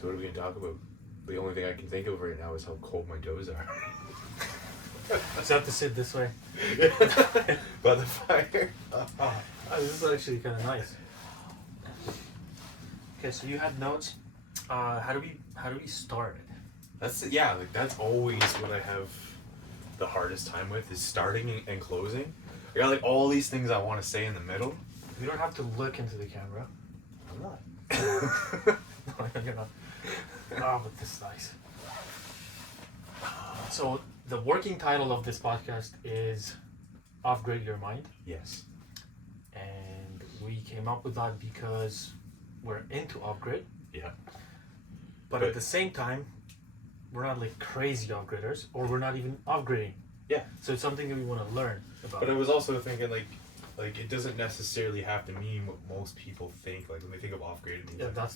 So what are we gonna talk about? The only thing I can think of right now is how cold my toes are. So I have to sit this way. By the fire. This is actually kind of nice. Okay, so you had notes. How do we start it? That's always what I have the hardest time with is starting and closing. I got like all these things I want to say in the middle. You don't have to look into the camera. I'm not. No, you're not. Oh, but this is nice. So the working title of this podcast is Upgrade Your Mind. Yes. And we came up with that because we're into upgrade. Yeah. But at the same time, we're not like crazy upgraders, or we're not even upgrading. Yeah. So it's something that we want to learn about. But I was also thinking like it doesn't necessarily have to mean what most people think. Like when they think of upgrading. Yeah, like, that's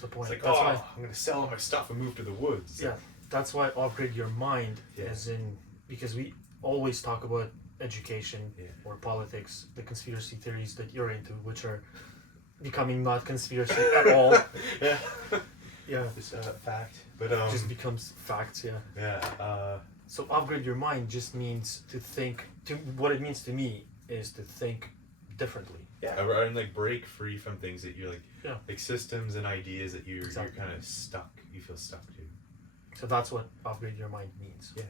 the point. It's like, that's oh, why, I'm gonna sell all my stuff and move to the woods. Yeah, that's why upgrade your mind Yeah. is in, because we always talk about education Yeah. or politics, the conspiracy theories that you're into, which are becoming not conspiracy at all. Yeah. Yeah. Just fact. But It just becomes facts. Yeah. yeah. So upgrade your mind just means to think. What it means to me is to think differently. Yeah, and like break free from things that you're like systems and ideas that you're kind of stuck. You feel stuck to. So that's what upgrade your mind means. Yeah.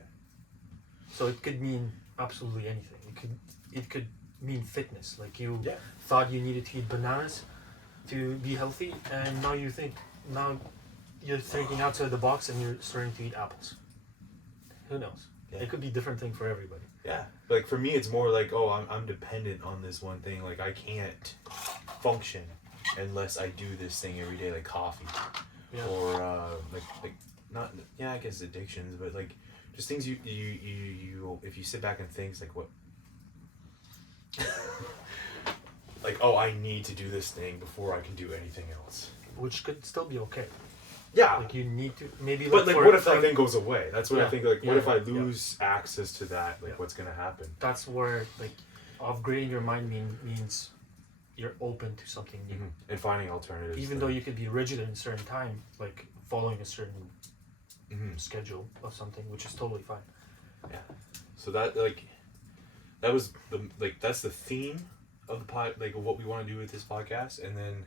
So it could mean absolutely anything. It could mean fitness. Like you Yeah. thought you needed to eat bananas to be healthy, and now you're thinking outside the box and you're starting to eat apples. Who knows? Yeah. It could be a different thing for everybody. Yeah. Like for me, it's more like, oh, I'm dependent on this one thing. Like I can't function unless I do this thing every day, like coffee, Yeah. or like not I guess addictions, but like just things you if you sit back and think, it's like what. Like, oh, I need to do this thing before I can do anything else. Which could still be okay. Yeah. Like you need to maybe. But like, what if that thing goes away? That's what I think. Like, what if I yeah. lose access to that? Like, what's gonna happen? That's where like upgrading your mind means you're open to something new. Mm-hmm. And finding alternatives. Even though you could be rigid in a certain time, like following a certain schedule of something, which is totally fine. Yeah. So that's the theme of the pod, like what we want to do with this podcast, and then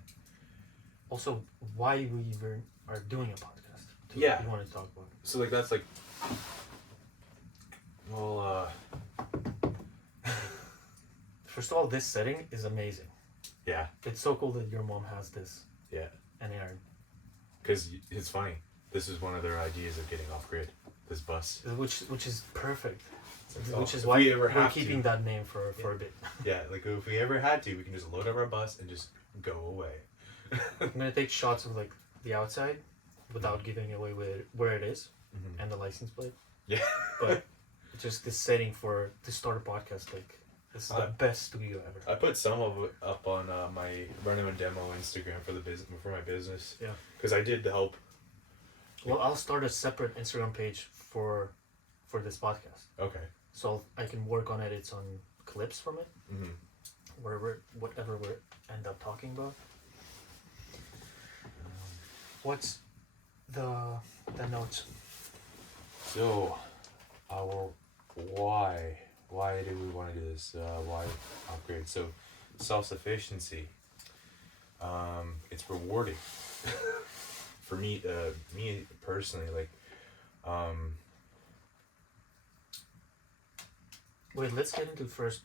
also why we even are doing a podcast. Yeah. We want to talk about. So like that's like, well, First of all, this setting is amazing. yeah, It's so cool that your mom has this yeah, and Aaron, because it's funny. This is one of their ideas of getting off grid. This bus. which is perfect. Oh, Which is if why we ever we're have keeping to. that name for a bit. Yeah, like if we ever had to, we can just load up our bus and just go away. I'm gonna take shots of like the outside without giving away where it is and the license plate. Yeah. But just this setting to start a podcast, like this is the best studio ever. I put some of it up on my Running Demo Instagram for my business. Yeah. Because I did help. Well, I'll start a separate Instagram page for this podcast. Okay. So I can work on edits on clips from it. Whatever we end up talking about. What's the notes? So, our why do we want to do this? Why upgrade? So, self-sufficiency. It's rewarding. For me personally, like, Wait, let's get into first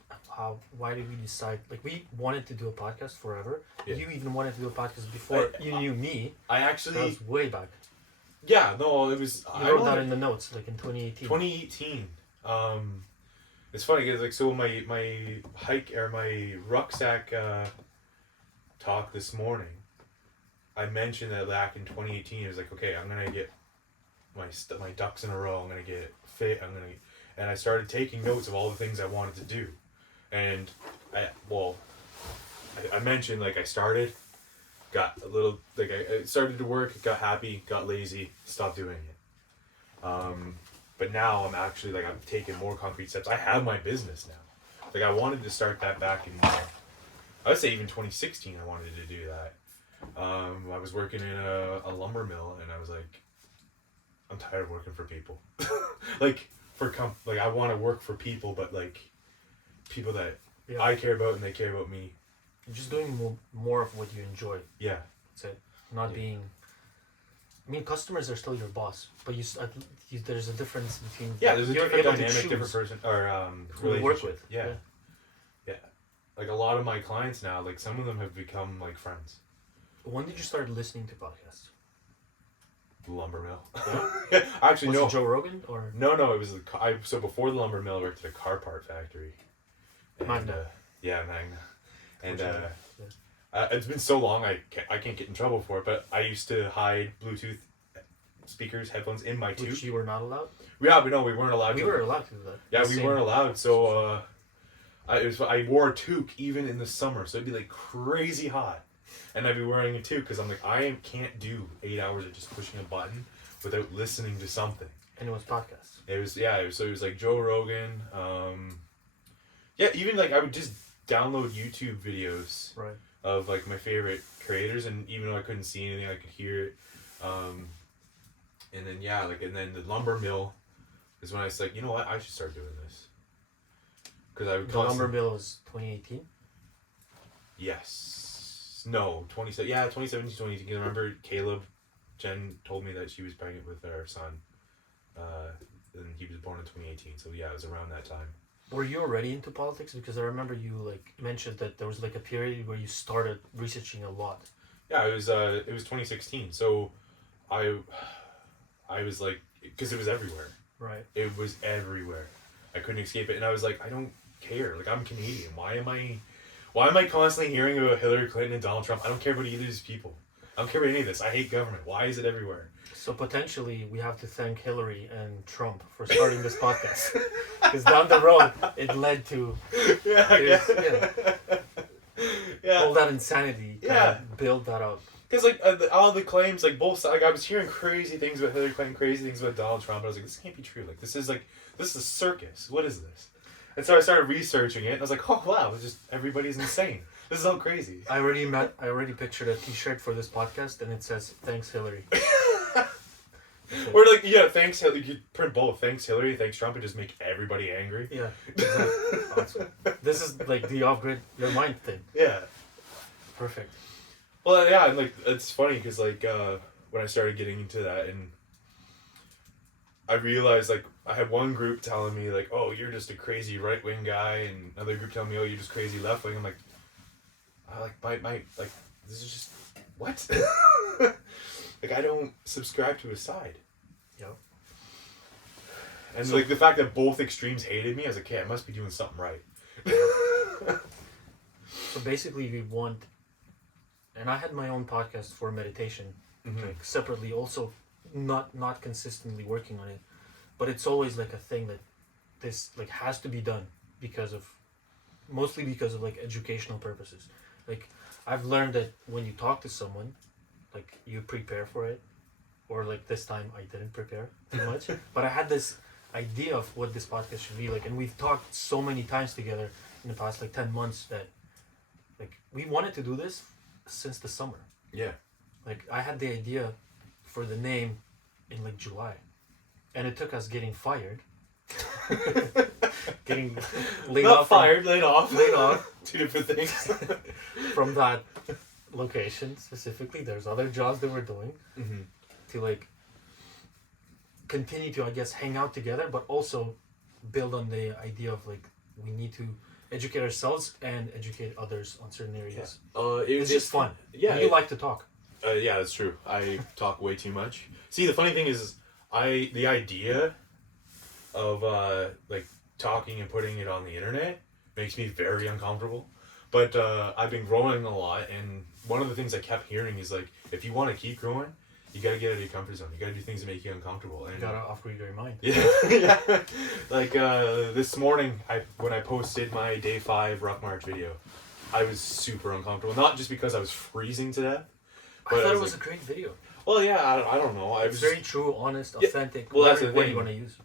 why did we decide, like we wanted to do a podcast forever. Yeah. You even wanted to do a podcast before you knew me. I That actually, was way back. yeah, no, it was. You wrote that in the notes, like in 2018. 2018. It's funny because like so my hike or my rucksack talk this morning, I mentioned that back in 2018. It was like, okay, I'm gonna get my ducks in a row. I'm gonna get fit. And I started taking notes of all the things I wanted to do, and I mentioned like I started, got a little like I started to work, got happy, got lazy, stopped doing it. But now I'm actually like I'm taking more concrete steps. I have my business now. Like I wanted to start that back in I would say even 2016 I wanted to do that. I was working in a lumber mill and I was like, I'm tired of working for people. Like like I want to work for people, but like people that I care about and they care about me. You're just doing more of what you enjoy. Yeah. That's it. Not being. I mean, customers are still your boss, but there's a difference between. Yeah, there's a different dynamic, different person or who you work with. Yeah. Like a lot of my clients now, like some of them have become like friends. When did you start listening to podcasts? The lumber mill. Yeah? Actually, was no. it Joe Rogan or? No, it was so before the lumber mill, I worked at a car part factory. And, Magna. Magna. And it's been so long, I can't get in trouble for it, but I used to hide Bluetooth speakers, headphones in my tube. Which you were not allowed? Yeah, but no, we weren't allowed to. We were allowed to do that. Yeah, we weren't allowed, so I wore a toque even in the summer, so it'd be like crazy hot. And I'd be wearing a toque because I'm like, I can't do 8 hours of just pushing a button without listening to something. And it was podcasts. It was like Joe Rogan. Even like I would just download YouTube videos of like my favorite creators, and even though I couldn't see anything, I could hear it. And then the lumber mill is when I was like, you know what, I should start doing this. Because I would. The lumber mill is 2018. Yes. No, 2017, 2018. I remember Jen told me that she was pregnant with our son. And he was born in 2018. So yeah, it was around that time. Were you already into politics? Because I remember you like mentioned that there was like a period where you started researching a lot. Yeah, it was 2016. So I was like, because it was everywhere. Right. It was everywhere. I couldn't escape it, and I was like, I don't care. Like, I'm Canadian. Why am I constantly hearing about Hillary Clinton and Donald Trump? I don't care about either of these people. I don't care about any of this. I hate government. Why is it everywhere? So potentially we have to thank Hillary and Trump for starting this podcast. Because down the road, it led to all that insanity build that up. Because like all the claims, like both sides, like I was hearing crazy things about Hillary Clinton, crazy things about Donald Trump. I was like, this can't be true. Like this is a circus. What is this? And so I started researching it, and I was like, oh wow, it's just everybody's insane. This is all crazy. I already pictured a T-shirt for this podcast, and it says "Thanks Hillary." Or like, thanks Hillary. You could print both. Thanks Hillary, thanks Trump, and just make everybody angry. Yeah, exactly. Awesome. This is like the off-grid your mind thing. Yeah. Perfect. Well, yeah, and like it's funny because like when I started getting into that, and I realized like I had one group telling me like, oh, you're just a crazy right wing guy, and another group telling me, oh, you're just crazy left wing. I'm like, my this is just what? Like I don't subscribe to a side. Yep. And so, like the fact that both extremes hated me, I was like, okay, I must be doing something right. So basically, we want, and I had my own podcast for meditation, like separately, also not consistently working on it, but it's always like a thing that this like has to be done mostly because of like educational purposes. Like I've learned that when you talk to someone, like you prepare for it, or like this time I didn't prepare too much, but I had this idea of what this podcast should be like, and we've talked so many times together in the past like 10 months that like we wanted to do this since the summer. Yeah. Like I had the idea for the name in like July, and it took us getting fired, getting laid Not off. Fired, laid off. Laid off. Two different things. From that location specifically. There's other jobs that we're doing to like continue to, I guess, hang out together, but also build on the idea of like we need to educate ourselves and educate others on certain areas. It's just fun. Yeah. You like to talk. Yeah, that's true. I talk way too much. See, the funny thing is, the idea of like talking and putting it on the internet makes me very uncomfortable. But I've been growing a lot, and one of the things I kept hearing is like, if you want to keep growing, you gotta get out of your comfort zone. You gotta do things that make you uncomfortable. And You gotta off-grid your mind. yeah. Like this morning, when I posted my day 5 Rock March video, I was super uncomfortable. Not just because I was freezing to death. I thought it was a great video. Well, yeah, I don't know. It's very true, honest, authentic. Well, that's the what thing. you want to use.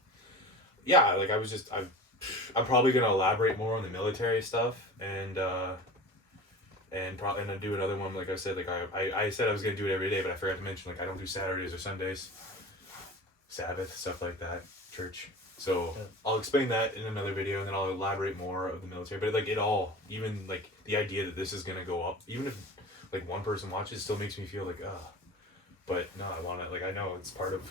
Yeah, like I'm probably gonna elaborate more on the military stuff, and and I do another one. Like I said, like I said I was gonna do it every day, but I forgot to mention like I don't do Saturdays or Sundays, Sabbath, stuff like that, church. So Yeah. I'll explain that in another video, and then I'll elaborate more of the military. But like it all, even like the idea that this is gonna go up, even if like one person watches, still makes me feel like But no, I want to like I know it's part of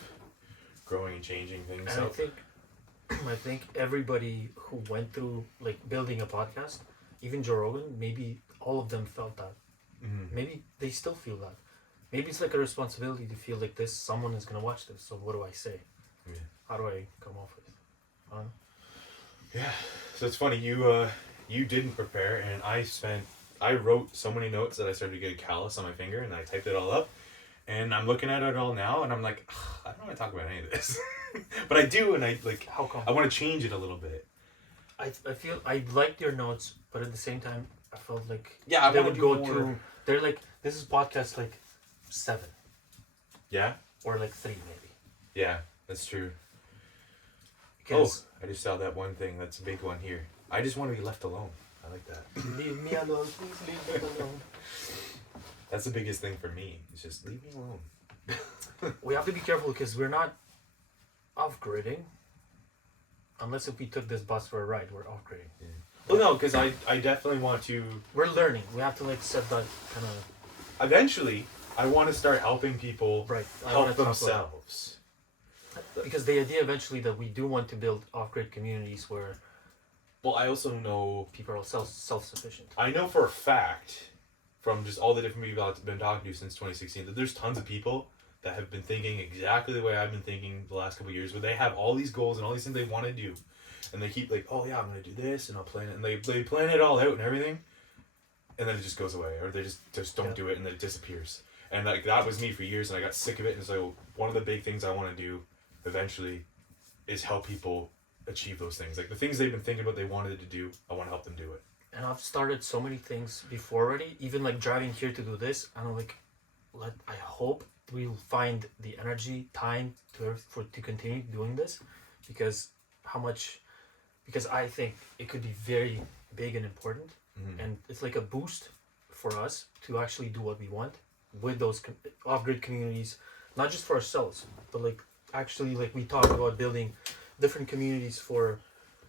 growing and changing things. And I think everybody who went through like building a podcast, even Joe Rogan, maybe all of them felt that. Mm-hmm. Maybe they still feel that. Maybe it's like a responsibility to feel like this. Someone is gonna watch this. So what do I say? Yeah. How do I come off with? Yeah. So it's funny you didn't prepare, and I wrote so many notes that I started to get a callus on my finger, and I typed it all up, and I'm looking at it all now, and I'm like, I don't want to talk about any of this, but I do, and I like How come? I want to change it a little bit. I feel I liked your notes, but at the same time, I felt like Yeah, I they wanna would do go more. to. They're like, this is podcast like 7 Yeah. or like 3 maybe. Yeah, that's true. Because I just saw that one thing. That's a big one here. I just want to be left alone. I like that. leave me alone, please leave me alone. That's the biggest thing for me. It's just leave me alone. We have to be careful because we're not off-gridding. Unless if we took this bus for a ride, we're off-gridding. Yeah. Well, no, because I definitely want to. We're learning. We have to like set that kind of Eventually, I want to start helping people right. I help wanna talk about- themselves. Because the idea eventually that we do want to build off-grid communities where Well, I also know. people are self-sufficient. I know for a fact, from just all the different people I've been talking to since 2016, that there's tons of people that have been thinking exactly the way I've been thinking the last couple of years, where they have all these goals and all these things they want to do, and they keep like, oh yeah, I'm gonna do this, and I'll plan it, and they plan it all out and everything, and then it just goes away, or they just don't Yeah. do it, and then it disappears. And like that was me for years, and I got sick of it. And so one of the big things I want to do eventually is help people achieve those things. Like the things they've been thinking about they wanted to do, I want to help them do it. And I've started so many things before already, even like driving here to do this, and I'm like, I hope we'll find the energy, time to continue doing this, because I think it could be very big and important, Mm-hmm. and it's like a boost for us to actually do what we want with those off-grid communities, not just for ourselves, but like actually like we talked about building different communities for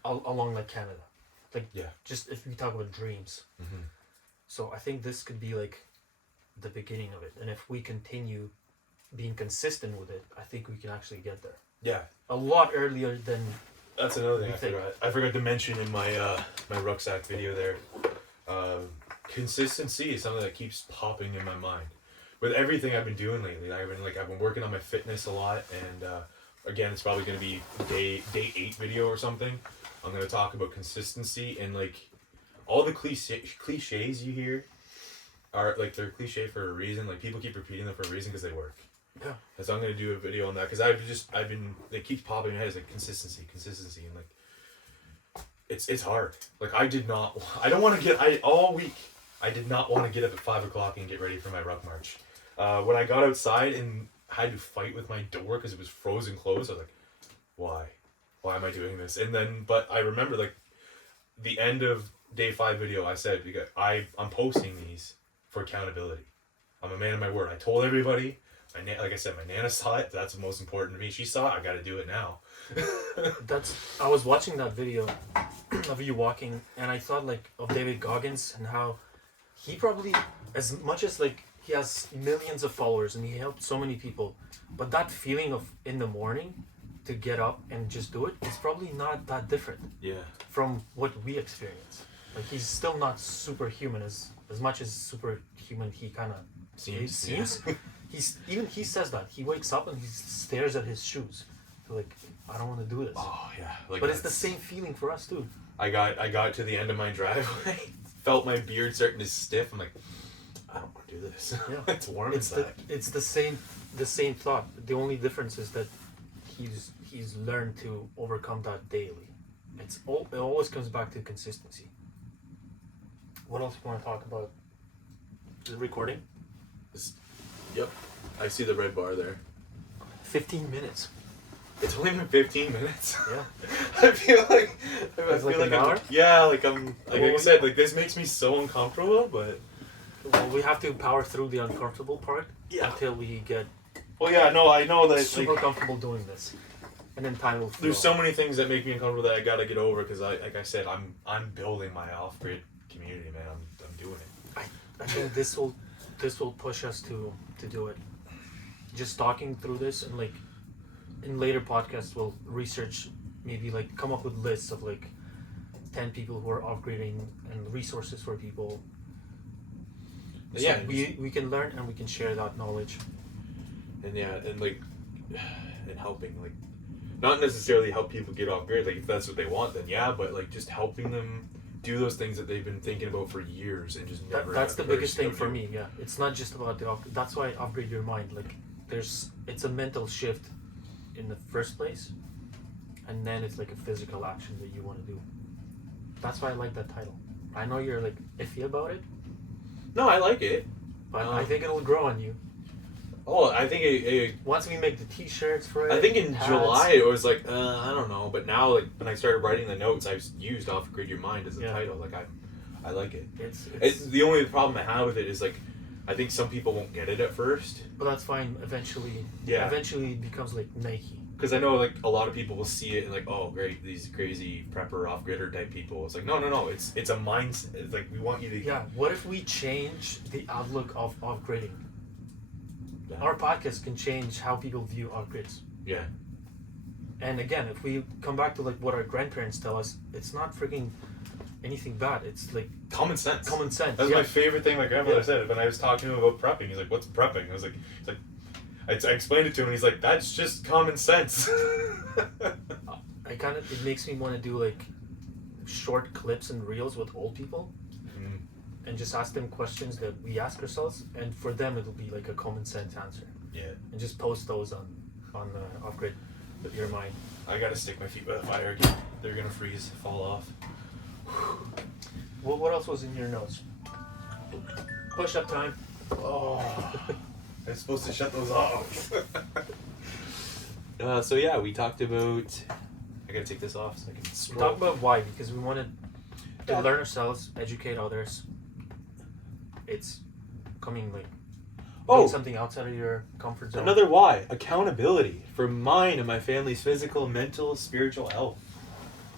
along like Canada, like Yeah. just if we talk about dreams. Mm-hmm. So I think this could be like the beginning of it, and if we continue being consistent with it, I think we can actually get there Yeah. a lot earlier than That's another thing You I think? forgot. I forgot to mention in my my rucksack video there. Consistency is something that keeps popping in my mind. With everything I've been doing lately, I've been working on my fitness a lot, and again, it's probably gonna be day 8 video or something. I'm gonna talk about consistency, and like all the cliches you hear are like they're cliche for a reason. Like people keep repeating them for a reason because they work. Yeah. And so I'm gonna do a video on that because I've been it keeps popping in my head. It's like consistency, and like it's hard. Like I don't want to get all week. I did not want to get up at 5 o'clock and get ready for my ruck march. When I got outside and had to fight with my door because it was frozen closed, I was like, why am I doing this? And then, but I remember like the end of day 5 video, I said, because I'm posting these for accountability. I'm a man of my word. I told everybody. Like I said, my Nana saw it. That's the most important to me. She saw it. I got to do it now. I was watching that video of you walking, and I thought like of David Goggins and how he probably, as much as like he has millions of followers and he helped so many people, but that feeling of in the morning to get up and just do it is probably not that different Yeah. from what we experience. Like he's still not superhuman as much as superhuman he kind of seems. He says that he wakes up and he stares at his shoes. So like, I don't want to do this. Oh yeah. Like But it's the same feeling for us too. I got to the end of my driveway, felt my beard starting to stiff. I'm like, I don't want to do this. Yeah. It's warm It's inside. it's the same thought. The only difference is that he's learned to overcome that daily. It always comes back to consistency. What else you want to talk about? Is it recording? Yep. I see the red bar there. 15 minutes. It's only been 15 minutes. Yeah. I feel like It's like an hour? yeah, like I'm like I Well, said, like this makes me so uncomfortable, but Well, we have to power through the uncomfortable part until we get Well, yeah, no, I know that super comfortable doing this, and then time will flow. There's so many things that make me uncomfortable that I gotta get over because like I said, I'm building my off-grid community, man. I'm doing it. I think this will push us to do it. Just talking through this, and like in later podcasts we'll research, maybe like come up with lists of like 10 people who are off-gridding and resources for people. So yeah, we can learn and we can share that knowledge. And like and helping, like not necessarily help people get off grid, like if that's what they want, then yeah, but like just helping them do those things that they've been thinking about for years and just never. That's the biggest thing for me. Yeah, it's not just about the that's why upgrade your mind. Like it's a mental shift in the first place, and then it's like a physical action that you want to do. That's why I like that title. I know you're like iffy about it. No, I like it, but I think it'll grow on you. Oh, I think it once we make the T-shirts for it. I think in July it was like I don't know, but now like when I started writing the notes, I used "Off Grid Your Mind" as a title. Like I like it. It's the only problem I have with it is like I think some people won't get it at first. But that's fine. Eventually, Eventually, it becomes like Nike. Because I know like a lot of people will see it and like, oh great, these crazy prepper off-gridder type people. It's like no, it's a mindset. It's like we want you to. Yeah. What if we change the outlook of off-gridding? Yeah. Our podcast can change how people view off-grids. Yeah. And again, if we come back to like what our grandparents tell us, it's not freaking anything bad. It's like common sense. Common sense. That's my favorite thing. My grandmother said when I was talking to him about prepping. He's like, "What's prepping?" I was like, "It's like." I explained it to him and he's like, that's just common sense. It makes me want to do like short clips and reels with old people and just ask them questions that we ask ourselves, and for them it'll be like a common sense answer. Yeah. And just post those on Off-Grid with your mind. I gotta stick my feet by the fire again. They're gonna freeze, fall off. Well, what else was in your notes? Push up time. Oh. I'm supposed to shut those off. So yeah, we talked about. I gotta take this off so I can scroll. We talked about why, because we wanted to learn ourselves, educate others. It's coming like doing something outside of your comfort zone. Another why: accountability for mine and my family's physical, mental, spiritual health.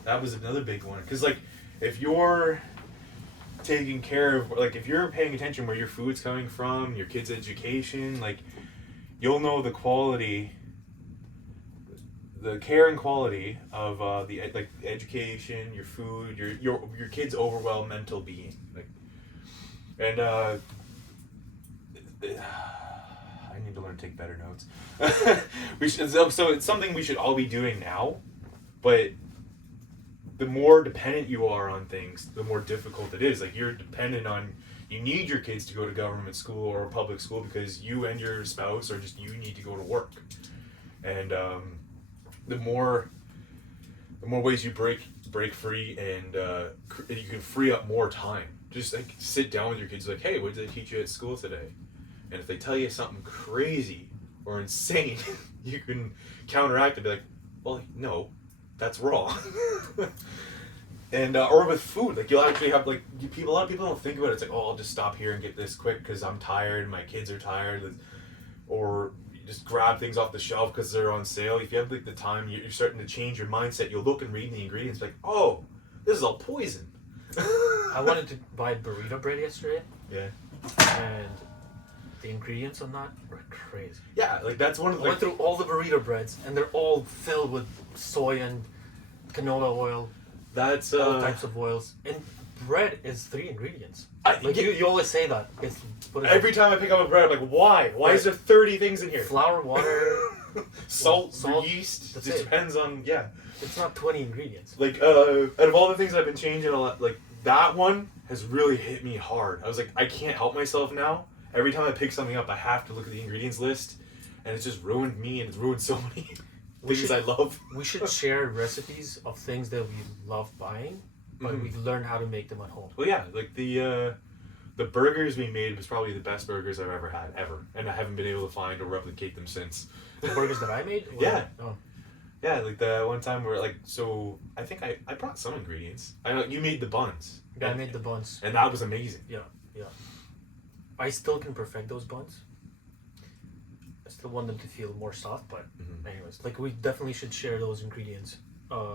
That was another big one, because like if you're taking care of, like if you're paying attention where your food's coming from, your kids' education, like you'll know the quality, the care and quality of the education, your food, your kids' overall mental being, like, and I need to learn to take better notes. So it's something we should all be doing now, but the more dependent you are on things, the more difficult it is. Like you're dependent on, you need your kids to go to government school or public school because you and your spouse, or just you need to go to work. And the more ways you break free, and you can free up more time. Just like sit down with your kids, like, hey, what did they teach you at school today? And if they tell you something crazy or insane, you can counteract and be like, well, no, that's wrong. And or with food, like you'll actually have like a lot of people don't think about it. It's like, oh, I'll just stop here and get this quick because I'm tired, my kids are tired, or you just grab things off the shelf because they're on sale. If you have like the time, you're starting to change your mindset. You'll look and read the ingredients, like, oh, this is all poison. I wanted to buy burrito bread yesterday. Yeah. And the ingredients on that were crazy. Yeah, like that's one of the. I went through all the burrito breads, and they're all filled with soy and canola oil. That's all types of oils. And bread is 3 ingredients. You always say that. Every time I pick up a bread, I'm like, why? Why is there 30 things in here? Flour, water, salt, yeast. It depends on It's not 20 ingredients. Like out of all the things I've been changing a lot, like that one has really hit me hard. I was like, I can't help myself now. Every time I pick something up, I have to look at the ingredients list, and it's just ruined me, and it's ruined so many things I love. We should share recipes of things that we love buying, but we've learned how to make them at home. Well, yeah, like the burgers we made was probably the best burgers I've ever had, ever, and I haven't been able to find or replicate them since. The burgers that I made? Yeah. Oh. Yeah, like the one time where I think I brought some ingredients. I know you made the buns. Yeah, I made the buns. And that was amazing. Yeah. I still can perfect those buns. I still want them to feel more soft, but anyways, like we definitely should share those ingredients,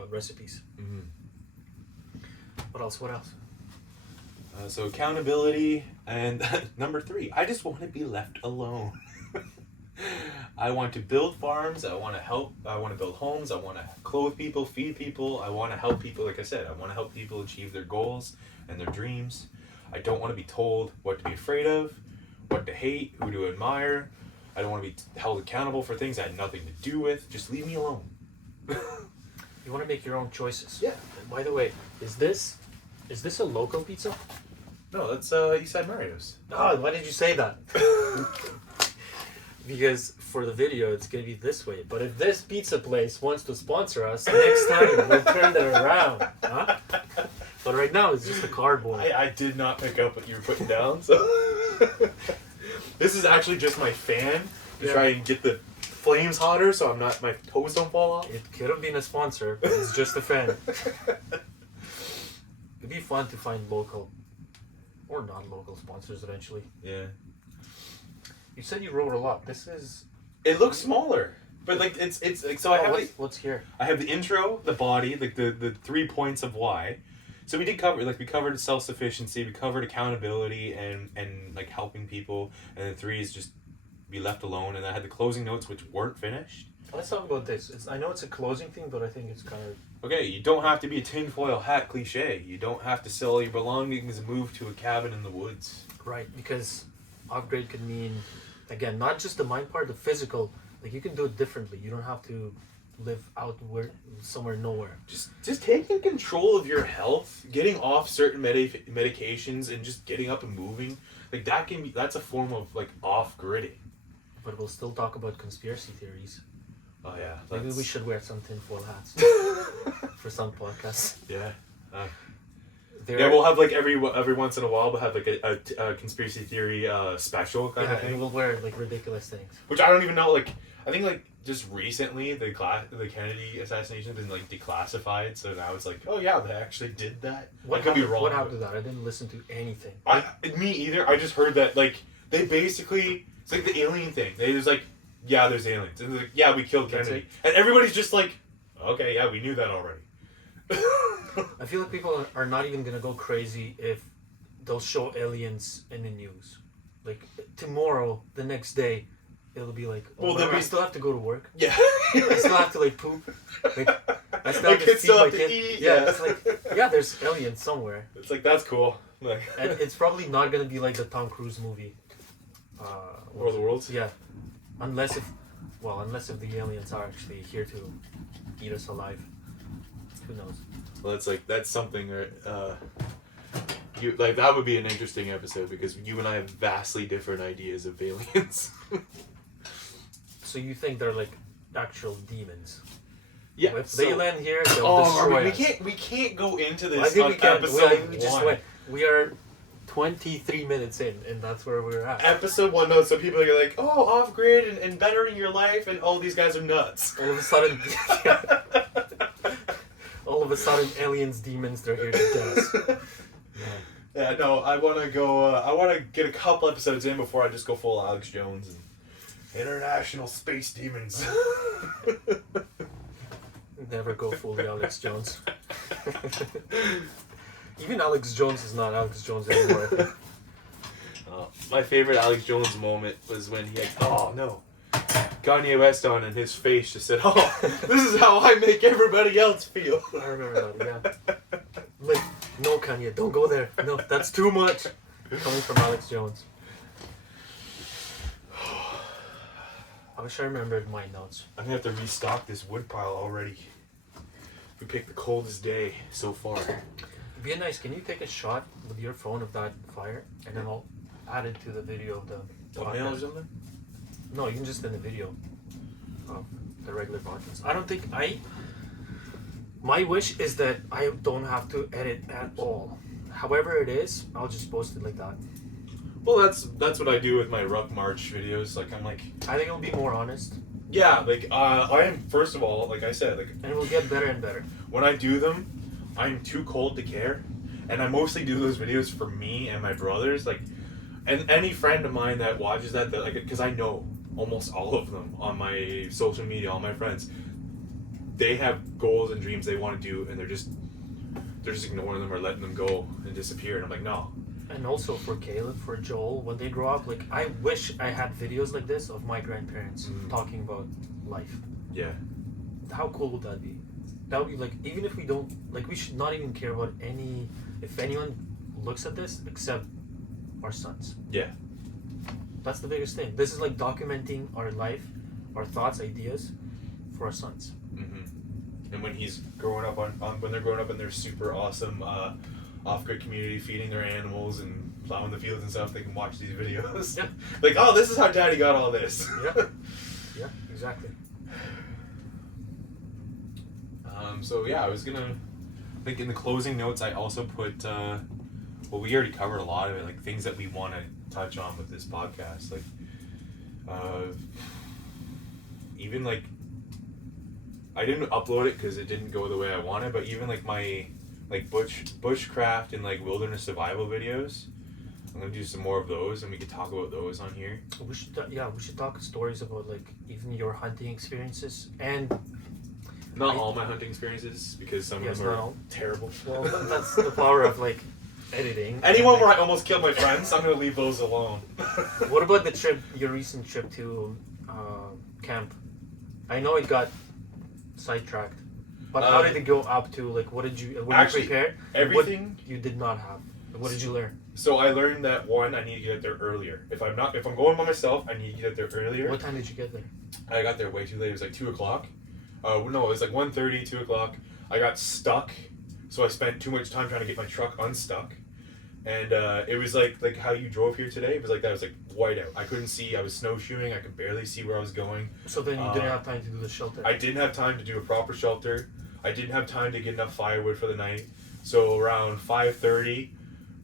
recipes. What else? So accountability, and number 3, I just want to be left alone. I want to build farms. I want to help. I want to build homes. I want to clothe people, feed people. I want to help people. Like I said, I want to help people achieve their goals and their dreams. I don't want to be told what to be afraid of, what to hate, who to admire. I don't want to be held accountable for things I had nothing to do with. Just leave me alone. You want to make your own choices. Yeah. And by the way, is this a local pizza? No, that's Eastside Mario's. Oh, why did you say that? Because for the video, it's going to be this way. But if this pizza place wants to sponsor us, next time we'll turn that around. Huh? But right now, it's just a cardboard. I did not pick up what you were putting down, so... This is actually just my fan to try and get the flames hotter so my toes don't fall off. It could have been a sponsor, but it's just a fan. It'd be fun to find local or non-local sponsors eventually. Yeah. You said you wrote a lot. It looks smaller, but like it's like so. I have what's here? I have the intro, the body, like the 3 points of why. So we covered self-sufficiency, we covered accountability and like helping people, and then 3 is just be left alone. And I had the closing notes which weren't finished. Let's talk about this. I know it's a closing thing, but I think it's kind of... Okay, you don't have to be a tinfoil hat cliche. You don't have to sell your belongings and move to a cabin in the woods. Right, because upgrade could mean, again, not just the mind part, the physical. Like, you can do it differently. You don't have to live out somewhere nowhere. Just taking control of your health, getting off certain medications, and just getting up and moving. Like, that's a form of, like, off-gridding. But we'll still talk about conspiracy theories. Oh, yeah. Maybe we should wear some tinfoil hats for some podcasts. Yeah. We'll have like every once in a while we'll have like a conspiracy theory special kind of thing. And we'll wear like ridiculous things. Which I don't even know. Like I think like just recently the Kennedy assassination has been like declassified, so now it's like, oh yeah, they actually did that. I could be wrong. What happened to that? I didn't listen to anything. Me either. I just heard that like they basically it's like the alien thing. They just like, yeah, there's aliens, and they're like, yeah, we killed Kennedy, and everybody's just like, okay, yeah, we knew that already. I feel like people are not even gonna go crazy if they'll show aliens in the news. Like tomorrow, the next day, it'll be like, I still have to go to work. Yeah. I still have to like poop. Like, I still have to feed my kid. Eat. Yeah, it's like, yeah, there's aliens somewhere. It's like, that's cool. Like, and it's probably not gonna be like the Tom Cruise movie. War of the Worlds? Yeah. Unless if the aliens are actually here to eat us alive. Who knows? Well, that's something that would be an interesting episode because you and I have vastly different ideas of aliens. So you think they're like actual demons? Yeah. If they land here, they'll destroy us. We can't go into this I think we can. episode We just went. We are 23 minutes in, and that's where we're at. Episode 1, no, so people are like, oh, off-grid and bettering your life, and all these guys are nuts. All of a sudden... All of a sudden, aliens, demons, they're here to get us. Yeah, no, I want to go, I want to get a couple episodes in before I just go full Alex Jones and international space demons. Never go fully Alex Jones. Even Alex Jones is not Alex Jones anymore, I think. My favorite Alex Jones moment was when he had, Kanye West on and his face just said, oh, this is how I make everybody else feel. I remember that, yeah. Like, no, Kanye, don't go there. No, that's too much. Coming from Alex Jones. I wish I remembered my notes. I'm going to have to restock this wood pile already. We picked the coldest day so far. Be nice, can you take a shot with your phone of that fire? And then I'll add it to the video of the thumbnail or something? No, even just in the video of the regular podcast. I don't think my wish is that I don't have to edit at all. However it is, I'll just post it like that. Well, that's what I do with my Ruck March videos. Like, I'm like... I think it'll be more honest. Yeah, like, I am, first of all, like I said, like... And it will get better and better. When I do them, I'm too cold to care. And I mostly do those videos for me and my brothers. Like, and any friend of mine that watches that like, because I know almost all of them on my social media, all my friends, they have goals and dreams they want to do, and they're just ignoring them or letting them go and disappear. And I'm like, no. And also for Caleb, for Joel, when they grow up, like I wish I had videos like this of my grandparents talking about life. Yeah. How cool would that be? That would be like, even if we don't, like, we should not even care about if anyone looks at this except our sons. Yeah. That's the biggest thing. This is like documenting our life, our thoughts, ideas for our sons. Mm-hmm. And when he's growing up when they're growing up in their super awesome off-grid community, feeding their animals and plowing the fields and stuff, they can watch these videos. Yeah. Like, oh, this is how Daddy got all this. Yeah. Yeah, exactly. So yeah, I was gonna, like, in the closing notes, I also put, well, we already covered a lot of it, like things that we want to touch on with this podcast, like, even like, I didn't upload it because it didn't go the way I wanted, but even like my, like bushcraft and like wilderness survival videos, I'm gonna do some more of those, and we could talk about those on here. We should talk stories about like even your hunting experiences and. Not all my hunting experiences, because some of them are terrible. Well, that's the power of like editing. Anyone where I almost killed my friends, I'm gonna leave those alone. What about the trip? Your recent trip to camp? I know it got sidetracked, but how did it go up to? Like, what did you? Were actually, you prepared? Everything you did not have. What did you learn? So I learned that one, I need to get out there earlier. If I'm going by myself, I need to get out there earlier. What time did you get there? I got there way too late. It was like 2:00. No, it was like 1:30, 2:00. I got stuck, so I spent too much time trying to get my truck unstuck. And it was like how you drove here today. It was like that. It was like white out. I couldn't see. I was snowshoeing. I could barely see where I was going. So then you didn't have time to do the shelter. I didn't have time to do a proper shelter. I didn't have time to get enough firewood for the night. So around 5:30,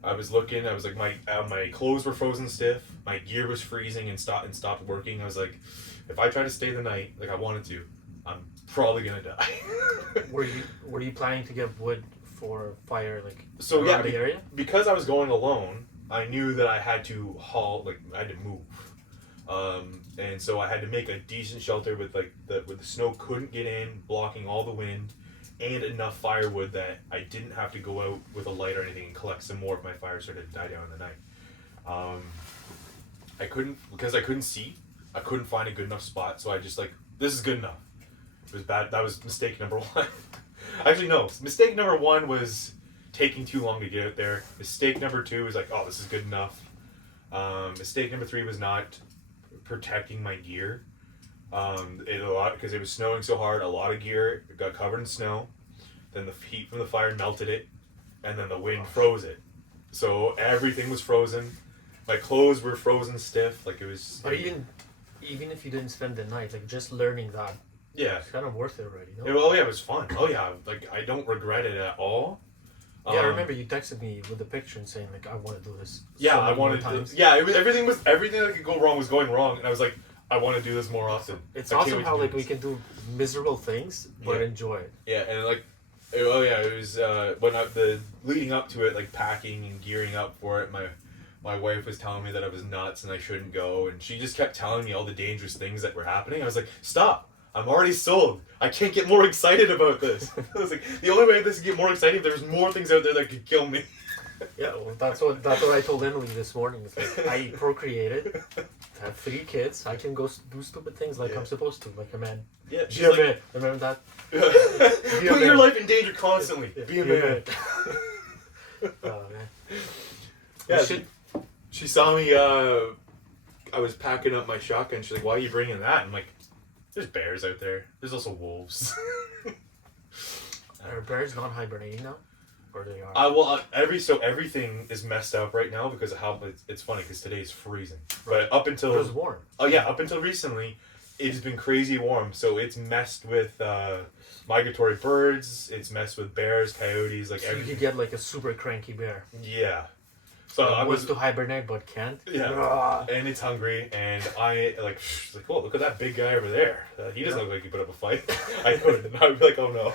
I was looking. I was like, my clothes were frozen stiff. My gear was freezing and stopped working. I was like, if I try to stay the night like I wanted to, I'm probably gonna die. Were you planning to get wood for fire, like, so around the area? Because I was going alone, I knew that I had to haul, like, I had to move, and so I had to make a decent shelter with like where the snow couldn't get in, blocking all the wind, and enough firewood that I didn't have to go out with a light or anything and collect some more if my fire started to die down in the night. Because I couldn't see. I couldn't find a good enough spot, so I just like, this is good enough. It was bad. That was mistake number one. Actually, no. Mistake number one was taking too long to get out there. Mistake number two was like, oh, this is good enough. Mistake number three was not protecting my gear. Because it was snowing so hard, a lot of gear got covered in snow. Then the heat from the fire melted it, and then the wind froze it. So everything was frozen. My clothes were frozen stiff. Like, it was. But even if you didn't spend the night, like, just learning that. Yeah. It's kind of worth it already, no? It was fun. Oh yeah, like, I don't regret it at all. Yeah, I remember you texted me with the picture and saying, like, I want to do this. Yeah, I wanted to. Yeah, everything that could go wrong was going wrong, and I was like, I want to do this more often. It's awesome how, like, we can do miserable things but enjoy it. Yeah, and like, it was the leading up to it, like packing and gearing up for it. My wife was telling me that I was nuts and I shouldn't go, and she just kept telling me all the dangerous things that were happening. I was like, stop. I'm already sold. I can't get more excited about this. I was like, the only way this could get more exciting if there's more things out there that could kill me. Yeah, well, that's what I told Emily this morning. It's like, I procreated, have 3 kids. I can go do stupid things like I'm supposed to, like a man. Yeah, she's like, man. Remember that? Put your life in danger constantly. Yeah. Be a man. Oh man. Yeah, she saw me. I was packing up my shotgun. She's like, "Why are you bringing that?" I'm like, "There's bears out there. There's also wolves." Are bears not hibernating now? Or they are? Well, everything is messed up right now because of how it's funny because today's freezing. Right. But up until it was warm. Oh yeah, up until recently, it's been crazy warm. So it's messed with migratory birds. It's messed with bears, coyotes, like so everything. You could get like a super cranky bear. Yeah. So I wants to hibernate but can't. Yeah. And it's hungry, and I like, oh, look at that big guy over there. He doesn't look like he put up a fight. I would, and I would be like, oh no.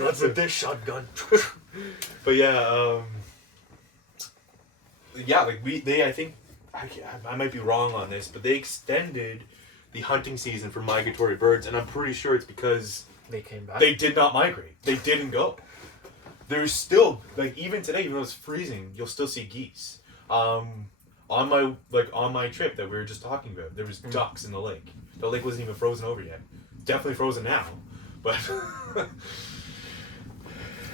Not with this shotgun. But yeah, like I think I might be wrong on this, but they extended the hunting season for migratory birds, and I'm pretty sure it's because they came back. They did not migrate. They didn't go. There's still, like, even today, even though it's freezing, you'll still see geese. On my trip that we were just talking about, there was ducks in the lake. The lake wasn't even frozen over yet. Definitely frozen now, but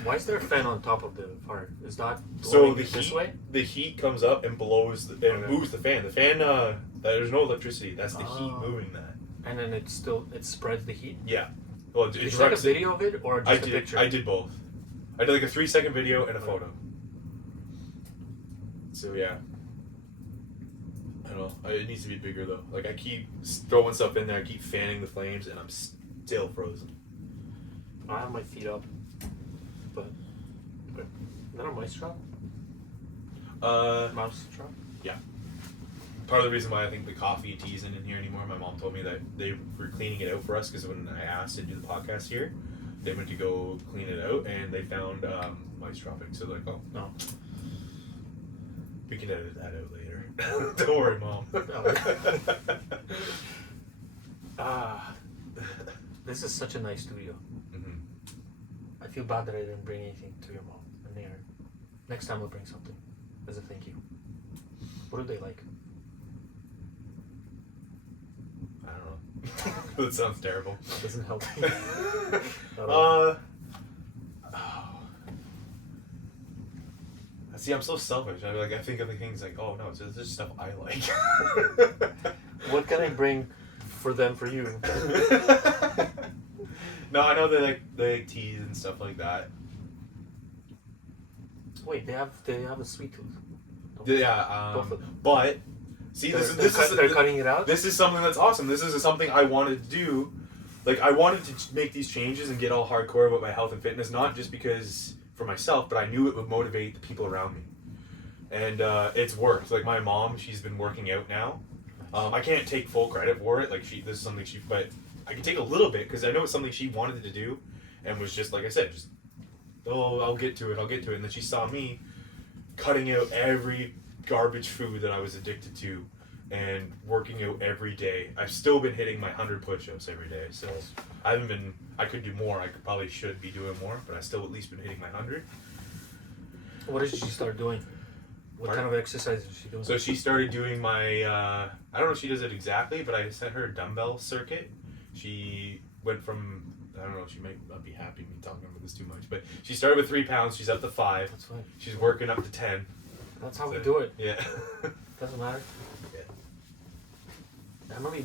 why is there a fan on top of the fire? Is that so this way? The heat comes up and blows moves the fan. The fan, there's no electricity. That's the heat moving that. And then it spreads the heat. Yeah. Well, did you take a video of it or just a picture? I did both. I did like a 3-second video and a photo. So yeah. I don't know. It needs to be bigger though. Like I keep throwing stuff in there. I keep fanning the flames, and I'm still frozen. I have my feet up, but is that a mice trap? Mouse trap. Yeah. Part of the reason why I think the coffee and tea isn't in here anymore. My mom told me that they were cleaning it out for us because when I asked to do the podcast here, they went to go clean it out and they found mice dropping. So they're like, oh no, we can edit that out later. Don't worry, Mom. This is such a nice studio. Mm-hmm. I feel bad that I didn't bring anything to your mom and there. Next time we'll bring something as a thank you. What do they like? I don't know. That sounds terrible. That doesn't help me. See, I'm so selfish. I think of the things like, oh no, it's just stuff I like. What can I bring for them for you? No, I know they like teas and stuff like that. Wait, they have a sweet tooth. Yeah, both of them. But see, they're cutting it out. This is something that's awesome. This is something I wanted to do. Like I wanted to make these changes and get all hardcore about my health and fitness, not just because for myself, but I knew it would motivate the people around me. And it's worked. Like my mom, she's been working out now. I can't take full credit for it. Like this is something but I can take a little bit because I know it's something she wanted to do, and was just like I said, I'll get to it. And then she saw me cutting out every garbage food that I was addicted to, and working out every day. I've still been hitting my 100 push-ups every day. So I could do more. Probably should be doing more, but I still at least been hitting my 100. What did she start doing? What kind of exercise is she doing? So she started doing my, I don't know if she does it exactly, but I sent her a dumbbell circuit. She went from, I don't know, she might not be happy me talking about this too much, but she started with 3 pounds, she's up to 5. That's fine. She's working up to 10. That's how we do it. Yeah. Doesn't matter. Yeah. Emily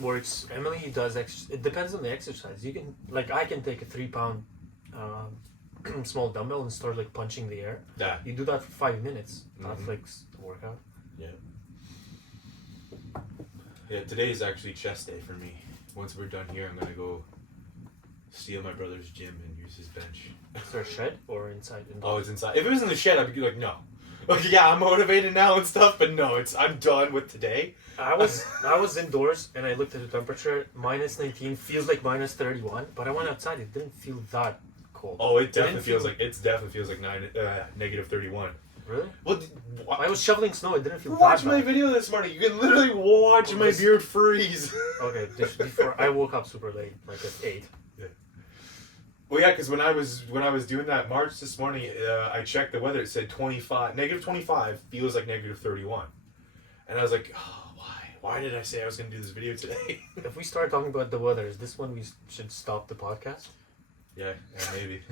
does, it depends on the exercise. I can take a 3 pound small dumbbell and start like punching the air. Yeah. You do that for 5 minutes. That's like a workout. Yeah. Yeah, today is actually chest day for me. Once we're done here, I'm gonna go steal my brother's gym and use his bench. Is there a shed or inside? Oh, it's inside. If it was in the shed, I'd be like, no. Like, yeah, I'm motivated now and stuff, but no, I'm done with today. I was indoors and I looked at the temperature. -19 feels like -31, but I went outside. It didn't feel that cold. Oh, it definitely feels like -31. Really? Well, I was shoveling snow. It didn't feel watch that my bad. video this morning. You can literally watch my beard freeze. Okay, before I woke up super late, like at 8. Yeah. Well, yeah, because when I was doing that march this morning, I checked the weather. It said -25 feels like -31, and I was like, oh, why did I say I was going to do this video today? If we start talking about the weather, is this when we should stop the podcast? Yeah, maybe.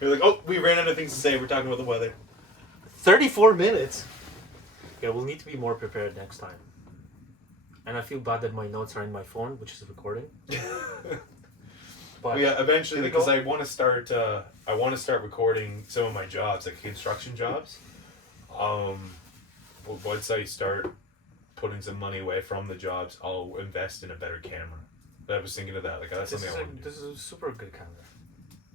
We're like, oh, we ran out of things to say. We're talking about the weather. 34 minutes. Yeah, we'll need to be more prepared next time. And I feel bad that my notes are in my phone, which is recording. But yeah, eventually, because I want to start recording some of my jobs, like construction jobs. Once I start putting some money away from the jobs, I'll invest in a better camera. But I was thinking of that. Like that's something I want to do. This is a super good camera.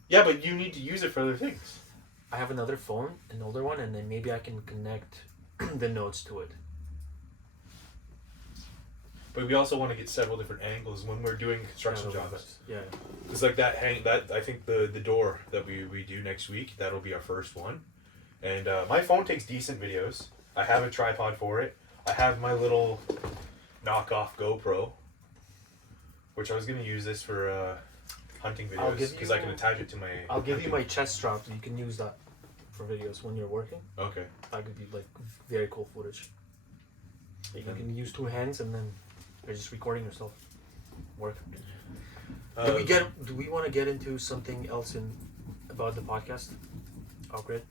Yeah, but you need to use it for other things. I have another phone, an older one, and then maybe I can connect the notes to it. But we also want to get several different angles when we're doing construction jobs. Yeah. It's like that I think the door that we do next week, that'll be our first one. And my phone takes decent videos. I have a tripod for it. I have my little knockoff GoPro, which I was gonna use this for hunting I'll videos give because I can you- attach it to my. I'll give you hunting- my chest strap. You can use that for videos when you're working. Okay. That could be like very cool footage. You can use two hands and then you're just recording yourself. Work. Do we want to get into something else about the podcast? Upgrade.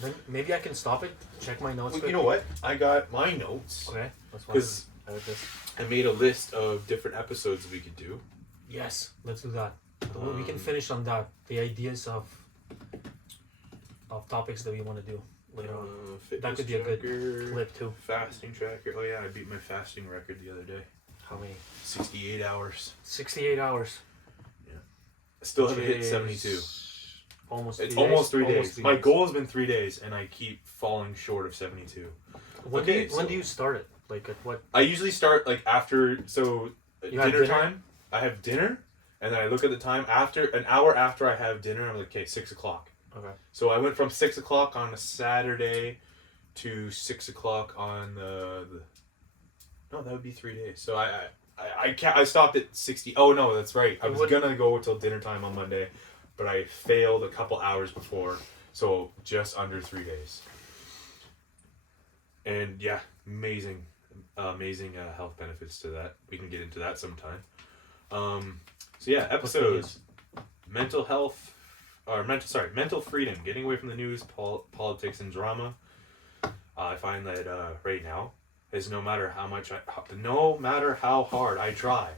Then maybe I can stop it. Check my notes. Well, you know what? I got my notes. Okay. That's fine. Because I like this. I made a list of different episodes we could do. Yes, let's do that. We can finish on that. The ideas of topics that we want to do later on. That could be a good clip too. Fasting tracker. Oh yeah, I beat my fasting record the other day. How many? 68 hours. 68 hours. I still haven't hit 72. Almost. It's 3 days. almost 3 Almost days. 3 My days. goal has been 3 days, and I keep falling short of 72. When Okay, do you start it? Like at what? I usually start like after You have dinner dinner? time. I have dinner, and then I look at the time after an hour after I have dinner. I'm like, okay, 6 o'clock. Okay. So I went from 6 o'clock on a Saturday to 6 o'clock on the no, that would be 3 days. So I stopped at 60. Oh no, that's right. I was gonna go till dinner time on Monday, but I failed a couple hours before, so just under 3 days. And yeah, amazing health benefits to that. We can get into that sometime. So yeah, episodes, mental health, mental freedom, getting away from the news, politics, and drama. I find that right now is no matter how hard I try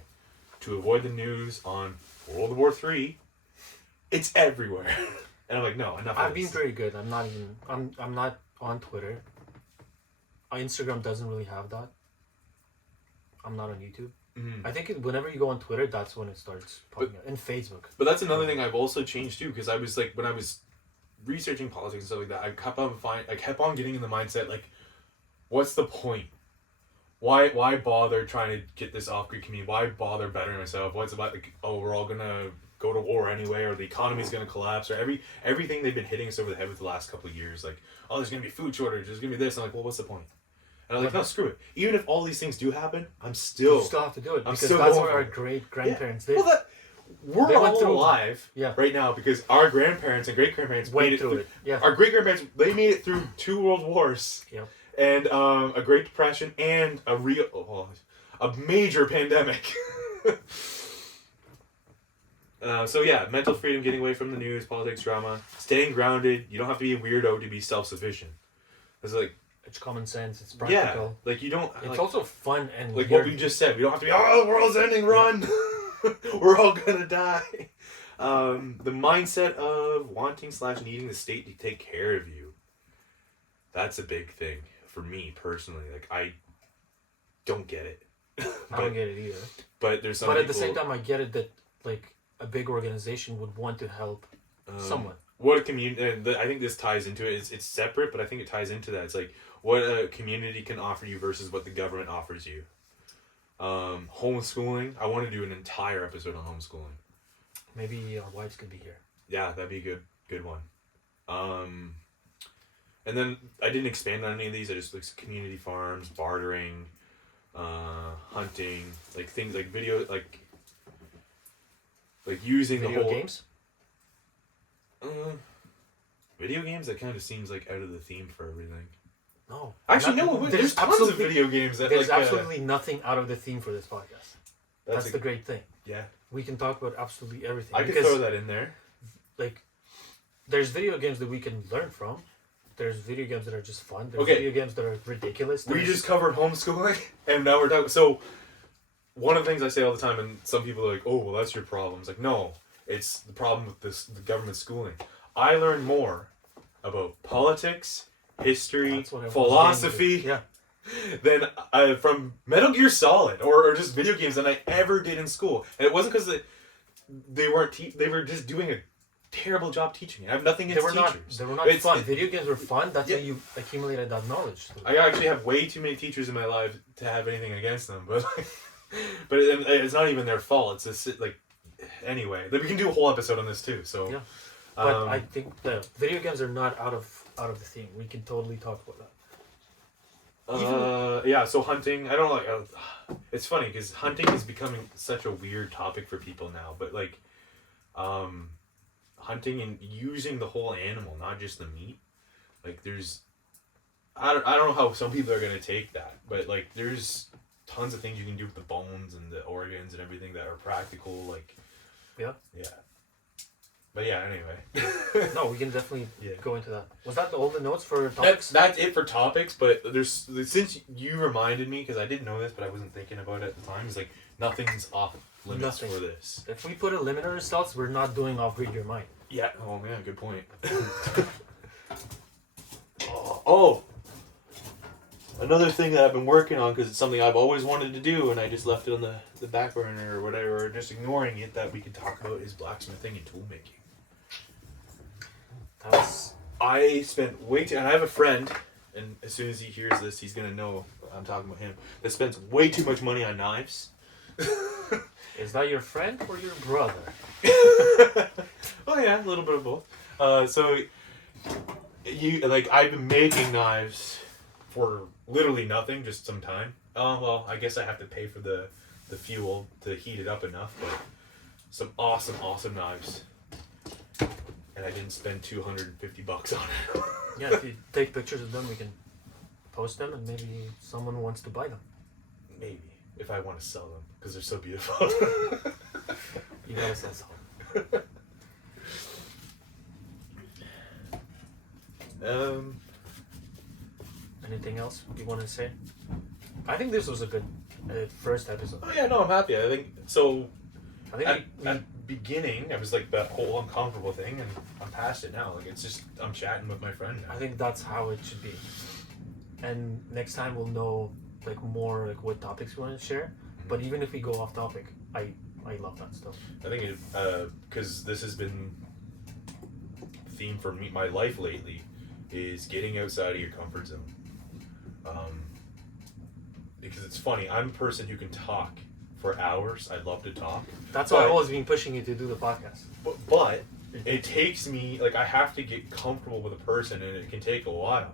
to avoid the news on World War III, it's everywhere, and I'm like, no, enough. I've been pretty good. I'm not on Twitter. Instagram doesn't really have that. I'm not on YouTube. Mm-hmm. I think whenever you go on Twitter, that's when it starts popping up. And Facebook. But that's another thing I've also changed too, because I was like, when I was researching politics and stuff like that, I kept on getting in the mindset like, what's the point? Why bother trying to get this off-grid community? Why bother bettering myself? What's about like, oh, we're all gonna go to war anyway, or the economy's gonna collapse, or everything they've been hitting us over the head with the last couple of years, like, oh, there's gonna be food shortage, there's gonna be this. I'm like, well, what's the point? And I'm like, no, screw it. Even if all these things do happen, you still have to do it because still that's going what our for it. great grandparents did. Well, we're They went all through- alive right now because our grandparents and great grandparents Went made through it. Yeah. Our great grandparents, they made it through 2 world wars. Yep. And a Great Depression and a major pandemic. So yeah, mental freedom, getting away from the news, politics, drama, staying grounded. You don't have to be a weirdo to be self-sufficient. It's like, It's common sense. It's yeah, practical. like you don't. It's like, also fun and like weird. what we just said. We don't have to be, oh, the world's ending, run. We're all gonna die. The mindset of wanting/needing the state to take care of you. That's a big thing for me personally. Like, I don't get it. I don't get it either. But there's some But at people, the same time, I get it that like a big organization would want to help someone. What a community. I think this ties into it. It's separate, but I think it ties into that. It's like what a community can offer you versus what the government offers you. Homeschooling. I want to do an entire episode on homeschooling. Maybe our wives could be here. Yeah, that'd be a good one. And then I didn't expand on any of these. I just like community farms, bartering, hunting, like things like video, like using Video the whole games. Video games. That kind of seems like out of the theme for everything. No. Actually, Not- no. There's tons of video games that There's like. absolutely nothing out of the theme for this podcast. That's the great thing. Yeah. We can talk about absolutely everything. I could throw that in there. Like, there's video games that we can learn from. There's video games that are just fun. There's Okay. video games that are ridiculous. We There's- just covered homeschooling, and now we're talking. So, one of the things I say all the time, and some people are like, "Oh, well, that's your problem." It's like, no, it's the problem with the government schooling. I learned more about politics, history, That's what everyone's philosophy, getting to. than from Metal Gear Solid or just video games than I ever did in school. And it wasn't because they weren't they were just doing a terrible job teaching it. I have nothing against teachers. They were not fun. Video games were fun. That's how you accumulated that knowledge. I actually have way too many teachers in my life to have anything against them, but it's not even their fault. It's just like, anyway, we can do a whole episode on this too. So Yeah. But I think the video games are not out of the theme. We can totally talk about that. Yeah, so hunting, I don't like, it's funny because hunting is becoming such a weird topic for people now, but like, hunting and using the whole animal, not just the meat. Like, I don't know how some people are going to take that, but like, there's tons of things you can do with the bones and the organs and everything that are practical, like, Yeah. yeah. But yeah, anyway. No, we can definitely Yeah. go into that. Was that all the notes for topics? That's it for topics, but since you reminded me, because I didn't know this, but I wasn't thinking about it at the time, it's like nothing's off limits for this. If we put a limit on ourselves, we're not doing off read your mind. Yeah. Oh man, good point. Oh, another thing that I've been working on because it's something I've always wanted to do, and I just left it on the back burner or whatever, or just ignoring it, that we could talk about is blacksmithing and tool making. I spent way too, and I have a friend, and as soon as he hears this, he's gonna know I'm talking about him. That spends way too much money on knives. Is that your friend or your brother? Oh yeah, a little bit of both. So I've been making knives for literally nothing, just some time. Well, I guess I have to pay for the fuel to heat it up enough, but some awesome knives. And I didn't spend $250 on it. Yeah, if you take pictures of them, we can post them, and maybe someone wants to buy them. Maybe, if I want to sell them, because they're so beautiful. You gotta sell some. Anything else you want to say? I think this was a good first episode. Oh yeah, no, I'm happy. I think so. I think At beginning, I was like that whole uncomfortable thing, and I'm past it now. Like, it's just, I'm chatting with my friend now. I think that's how it should be. And next time we'll know like more like what topics we want to share. Mm-hmm. But even if we go off topic, I love that stuff. I think it because this has been theme for me, my life lately, is getting outside of your comfort zone. Because it's funny, I'm a person who can talk for hours. I love to talk. That's why I've always been pushing you to do the podcast. But it takes me, like, I have to get comfortable with a person, and it can take a while.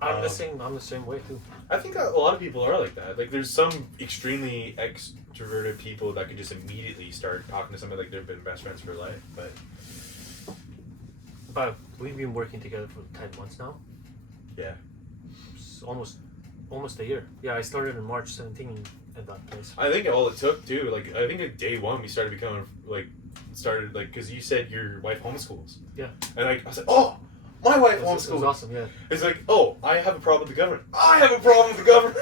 I'm the same way too. I think a lot of people are like that. Like, there's some extremely extroverted people that can just immediately start talking to somebody like they've been best friends for life. But we've been working together for 10 months now. Yeah. It's almost a year. Yeah, I started in March 17 at that place. I think all it took too, like, I think at day one we started becoming because you said your wife homeschools. Yeah. And I was like, oh, my wife homeschools. It was awesome, yeah. It's like, oh, I have a problem with the government. I have a problem with the government.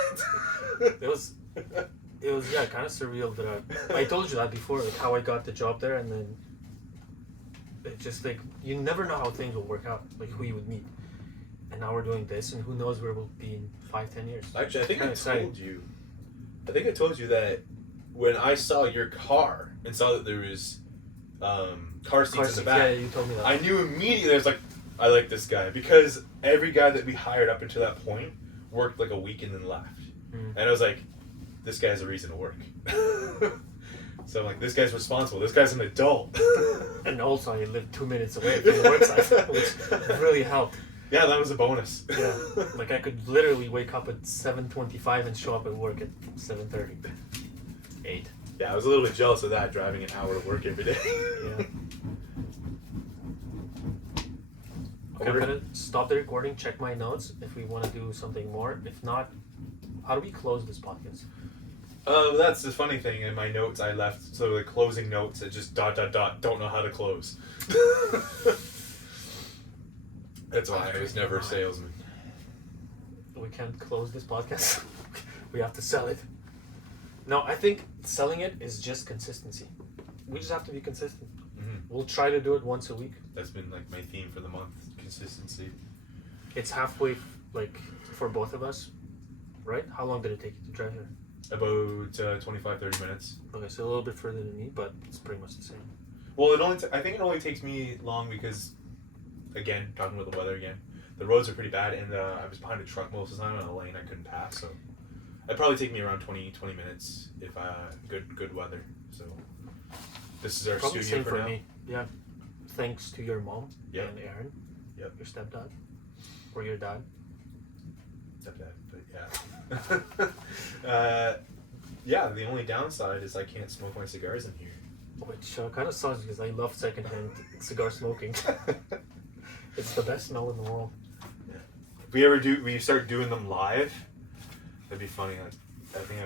It was yeah, kind of surreal that I told you that before, like how I got the job there, and then it just like you never know how things will work out, like who you would meet. And now we're doing this, and who knows where we'll be in 5-10 years. Actually, I think I told you that when I saw your car and saw that there was car seats in the back. Yeah, you told me that. I knew immediately. I was like, I like this guy, because every guy that we hired up until that point worked like a week and then left. And I was like, this guy has a reason to work. So I'm like, this guy's responsible. This guy's an adult. And also, I lived 2 minutes away from the work site, which really helped. Yeah, that was a bonus. Yeah, like I could literally wake up at 7:25 and show up at work at 7:30. 8. Yeah, I was a little bit jealous of that, driving an hour to work every day. Yeah. Okay, I'm gonna stop the recording, check my notes if we want to do something more. If not, how do we close this podcast? That's the funny thing. In my notes, I left so the closing notes. It just ... Don't know how to close. That's why I was never a salesman. We can't close this podcast. We have to sell it. No, I think selling it is just consistency. We just have to be consistent. Mm-hmm. We'll try to do it once a week. That's been like my theme for the month: consistency. It's halfway, like for both of us, right? How long did it take you to drive here? About 25-30 minutes. Okay, so a little bit further than me, but it's pretty much the same. Well, I think it only takes me long because, again, talking about the weather again, the roads are pretty bad, and I was behind a truck most of the time on a lane I couldn't pass, so it'd probably take me around 20 minutes if good weather. So this is our probably studio same for for now. me. Yeah, thanks to your mom and Aaron. Yep. Your stepdad or your dad. Stepdad, but Yeah. Yeah, the only downside is I can't smoke my cigars in here. Which kind of sucks because I love secondhand cigar smoking. It's the best smell in the world. Yeah. If we start doing them live, that'd be funny. I think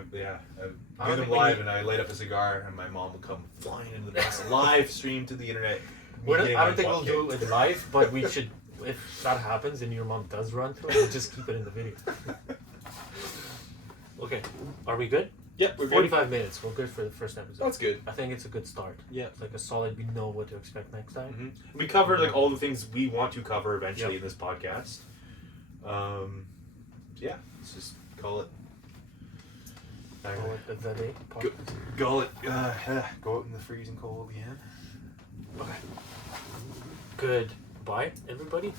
I do them live and I light up a cigar and my mom would come flying into the house, live stream to the internet. I don't think we'll do it live, but we should. If that happens and your mom does run through it, we'll just keep it in the video. Okay, are we good? Yep, we're 45 minutes. We're good for the first episode. That's good. I think it's a good start. Yeah. It's like a solid, we know what to expect next time. Mm-hmm. We covered like all the things we want to cover eventually in this podcast. Yeah, let's just call it. Call it the day podcast. Call it. Go out in the freezing cold again. Okay. Goodbye, everybody.